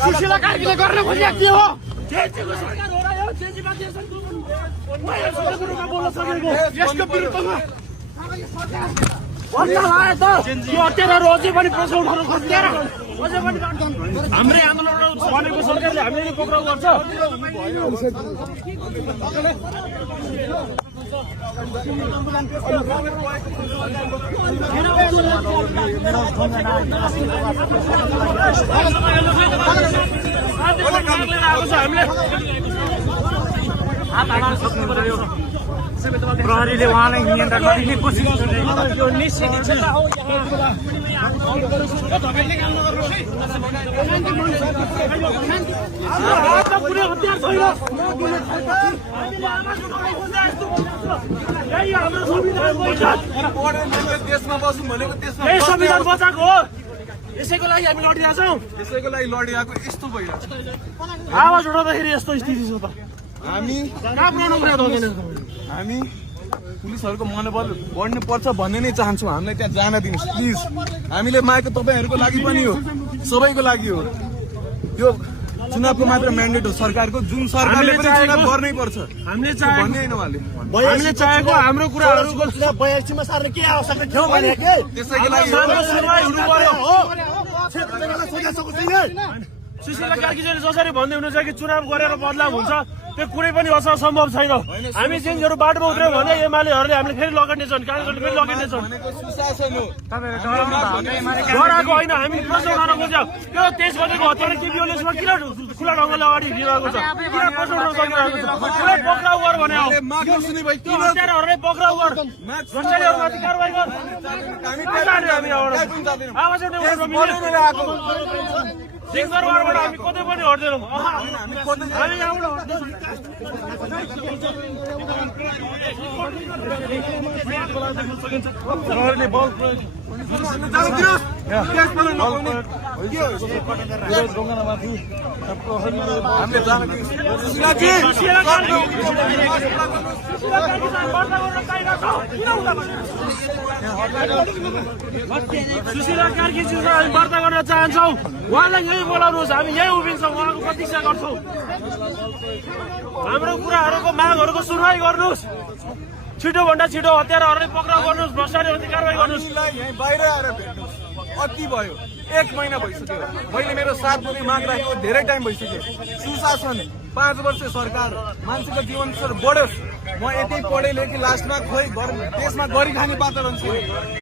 सुशीला कार्कीले गर्न खोजेको के हो? यसको विरुद्धमा अत्याचार अझै पनि प्रश्न उठाउन खोज्दैन। अझै पनि हाम्रै आन्दोलन भनेको सरकारले हामीले पक्राउ गर्छ। प्रहरीले उहाँलाई नियन्त्रण गर्ने कोसिस यो निश्चित संविधान बचाएको हो। यसैको लागि हामी लडिरहेका छौँ। यसैको लागि लडिरहेको यस्तो भइरहेछ। आवाज उठाउँदाखेरि यस्तो स्थिति छ त हामी पुलिसहरूको मनोबल बढ्नु पर्छ भन्ने नै चाहन्छौँ। हामीलाई त्यहाँ जान दिनुहोस् प्लिज। हामीले मागेको तपाईँहरूको लागि पनि हो, सबैको लागि हो। यो चुनावको मात्र म्यान्डेट हो सरकारको, जुन सरकारले पनि चुनाव गर्नै पर्छ। हामीले चाहेको हाम्रो कुराहरूको चुनाव 82 मा सार्ने के आवश्यकता थियो भने के त्यसैको लागि सुशीला कार्कीले जसरी भन्दै हुनुहुन्छ कि चुनाव गरेर बदलाव हुन्छ, त्यो कुनै पनि असम्भव छैन। हामी जिन्सहरू बाटोमा उत्रयो भने एमालेहरूले हामीले फेरि लगाइनेछन्, काङ्ग्रेसले फेरि लगाइनेछन्। डराएको होइन, हामी प्रश्न उठाउन खोज्यौँ। त्यो 23 गतेको हत्यारा केपीओलीमा किन खुला ढङ्गले अगाडि हिँडिरहेको छ? किन प्रश्न उठाउन सकिरहेको छ? पक्राउ गर भने हत्याराहरूलाई पक्राउ गर, भ्रष्टाचारीहरूमाथि कारवाही गर। हामी आवाज सिंहदरबारबाट हामी कतै पनि हट्दैनौँ। हामी यहाँबाट सुशीला कार्कीसँग हामी वार्ता गर्न चाहन्छौँ। उहाँलाई यही बोलाउनुहोस्, हामी यही उभिन्छौँ, उहाँको प्रतीक्षा गर्छौँ। हाम्रो कुराहरूको मागहरूको सुनवाई गर्नुहोस्। छिटोभन्दा छिटो हत्याराहरूलाई पक्राउ गर्नुहोस्, भ्रष्टाचारमाथि कारवाही गर्नुहोस्। यहीँ बाहिर आएर भेट्नुहोस्। अति भयो, 1 महिना भइसक्यो। मैले मेरो 7 बुँदे माग राखेको धेरै टाइम भइसक्यो। सुशासन, 5 वर्ष सरकार, मान्छेको जीवन स्तर बढोस्। म यति पढे लेखेँ, लास्टमा खोइ देशमा गरी खाने वातावरण छ।